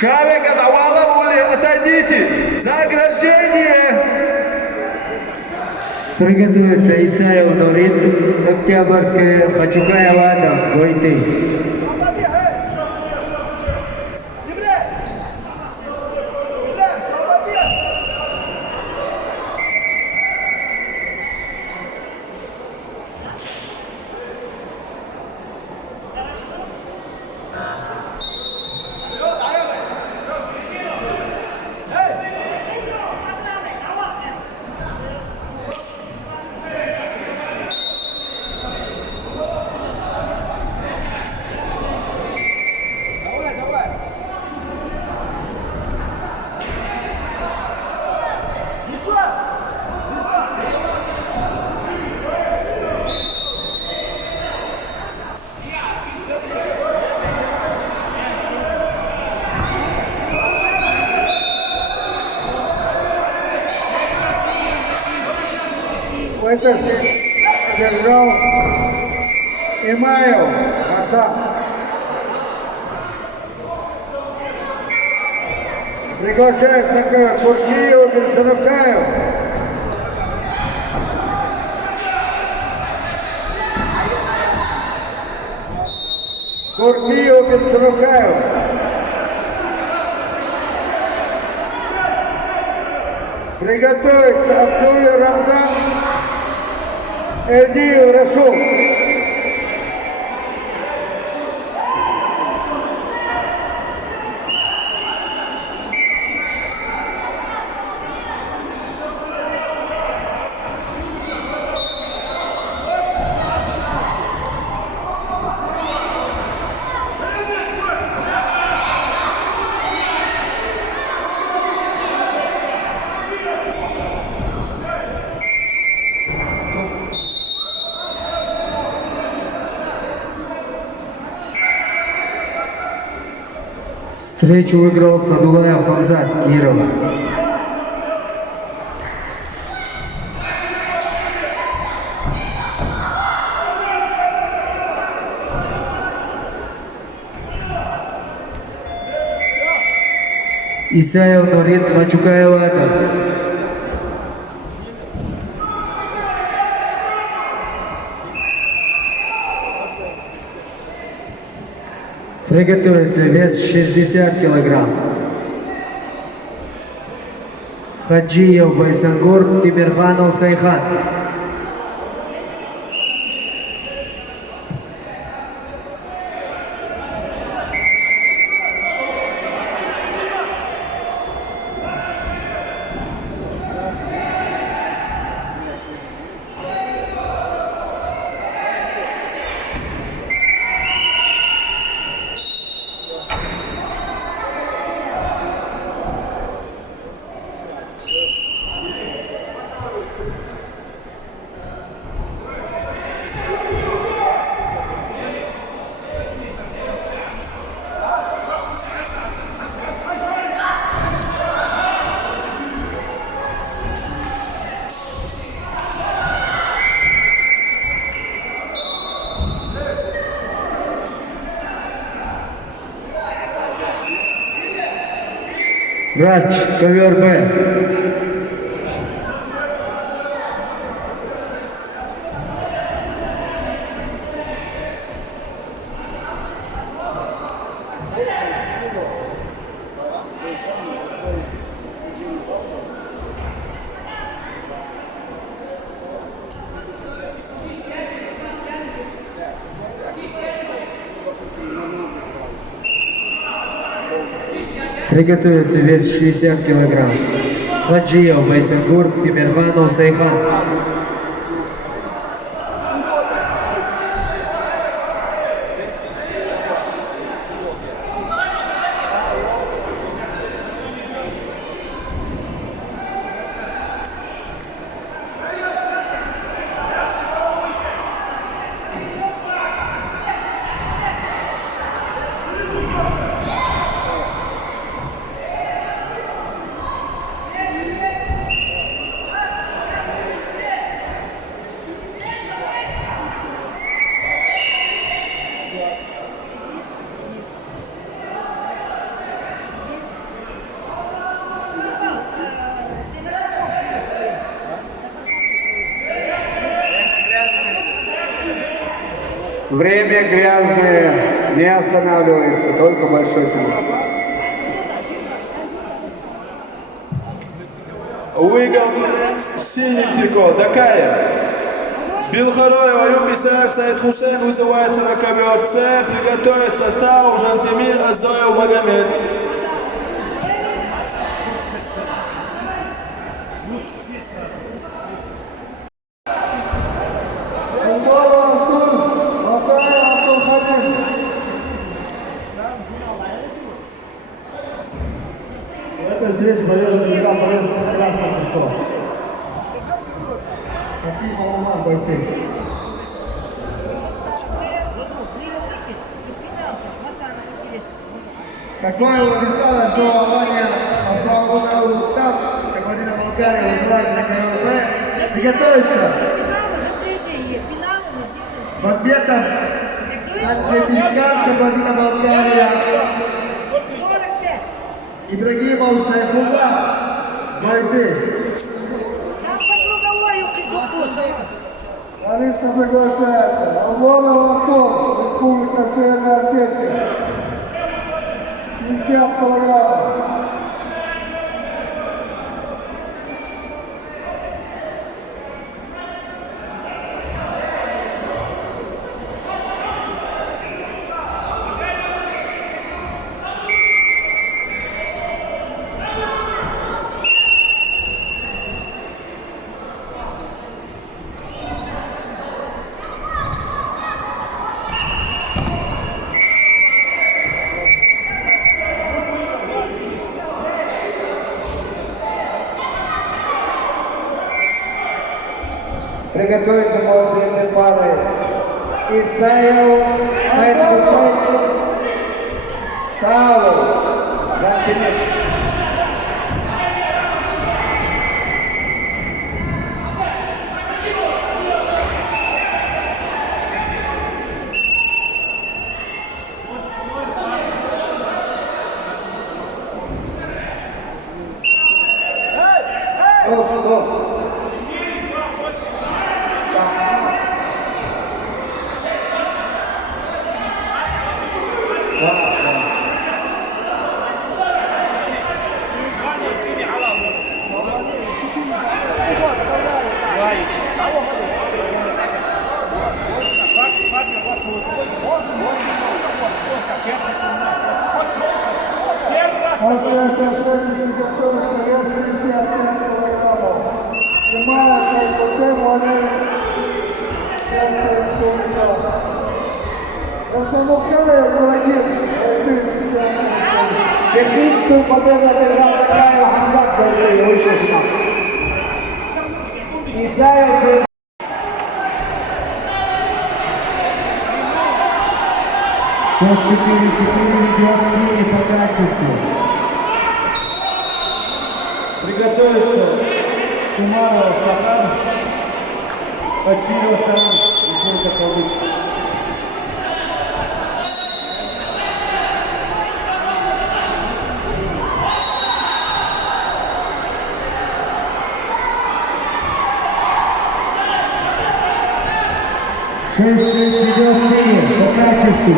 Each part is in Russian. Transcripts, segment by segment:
Шавик отдавала Ули, отойдите! За ограждение! Приготуется Исаев Норин, Октябрьская, Хачукаева Адам, Гойты. Это одержал Имаев Хасан. Приглашает на Куркиева Берсанукаев. Куркиева Берсанукаев. Приготовиться Абдулла Рамзан, Эльдиев Расул. Встречу выиграл Садулаев Хамзат, Киров. Исаев Норин, Хачукаева Адам. Приготовиться, вес 60 килограмм. Хаджиев Байсангур, Тимирханов Сайхан. Врач, ковер Б. Приготовиться, вес 60 килограмм. Хаджиев Байсангур, Тимирханов Сайхан. Время грязное, не останавливается, только большой труд. Выиграл синий трико Такаев. Билхарой Аюб Исаев Саид Хусейн вызывается на ковер С. Приготовится Тау Жантемир Аздоев Магомед. Это здесь боец, всегда боец прекрасно пришел. Какие маломан бойцы. Какое Владислава, что Алания попала в устав, Кабардино Балкария вызывает на КВП. Приготовиться. Бакбетов, Антипикан, Кабардино Балкария. Ибрагимов Сайфулла, бойцы. Лично приглашается Албанов Антон, Республика Северная Осетия. 50 килограммов. Приготовиться молодые пары. Исаев, Хайдхусейн, Тау, Жантемир. Техническую победу одержал Такаев Хамзат Гайдей, вышел сюда. Исаев. Счет 4-4 идет Синий по качеству. Приготовиться Тумарова Сахан, Очилова Саран, Республика Калмык. Шесть идет Синий по качеству.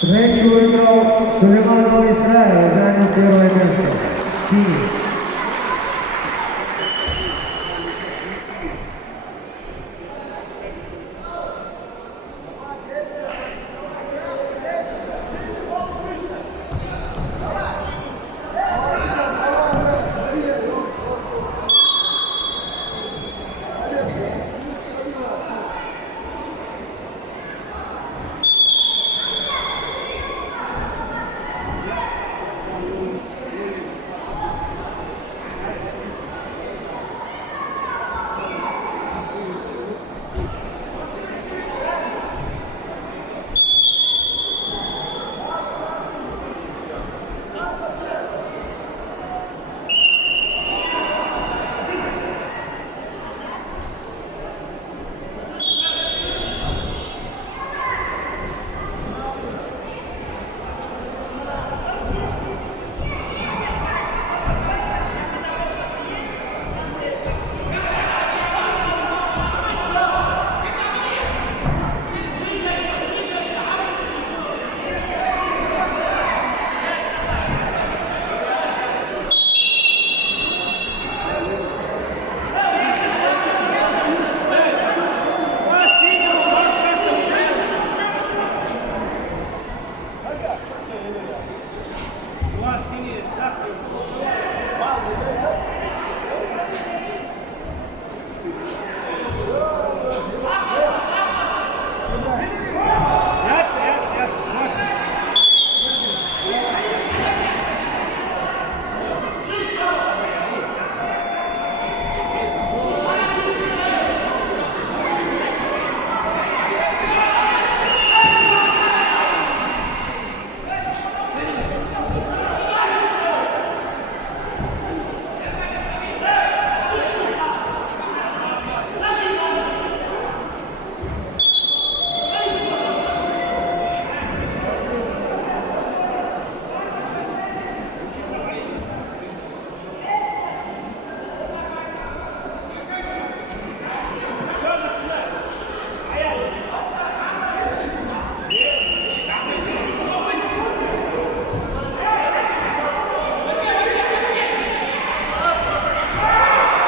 Третий выиграл Сулейманов Исраил, занял первое место. Синий.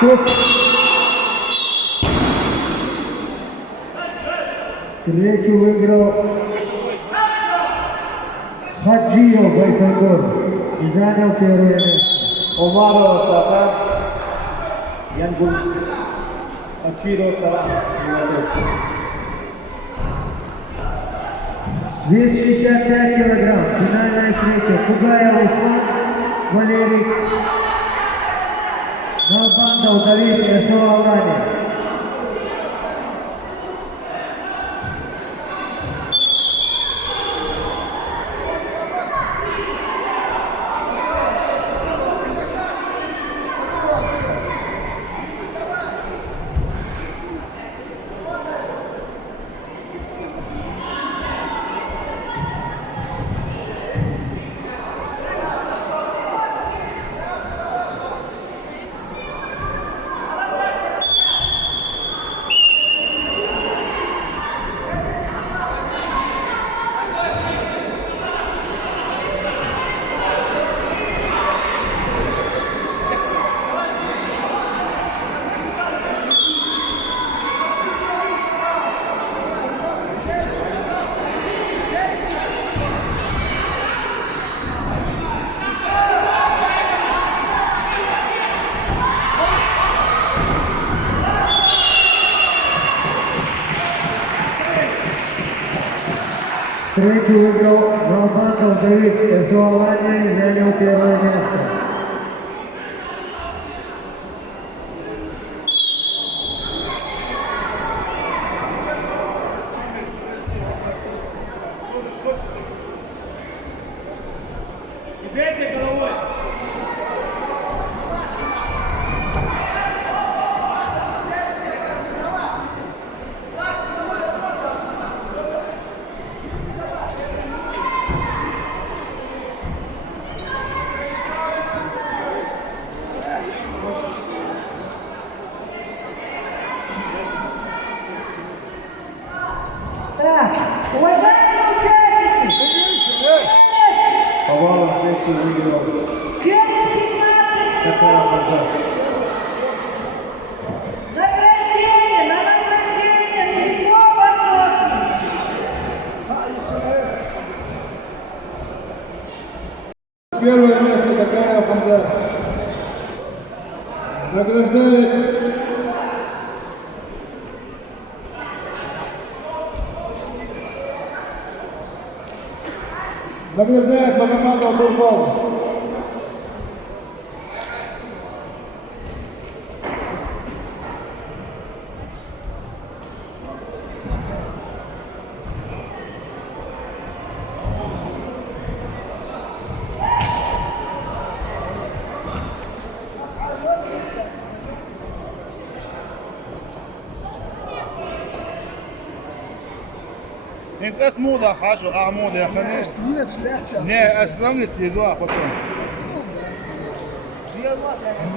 Стоп. Третью выиграл Хаджиев Байсангор и занял первое место. Омаров Сафар, Янгул, Ачиро Сарам. Вес 65 килограмм. Финальная встреча. Фугаев Ислам, Валерий. Налбандов Давид, СО Алания. Встречу выиграл Налбандов Давид, СО Алания и занял первое место. Так, уважаемые участники, Хавала встречу выиграл через 15 Такая Хамзат. награждение, на награждение, еще вопросы. Первое место такая Хамзат. Награждает Магомадов Бурбал. انت اسمه ده حاجه عمود يا خليل не остановите его а потом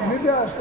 Не дашь,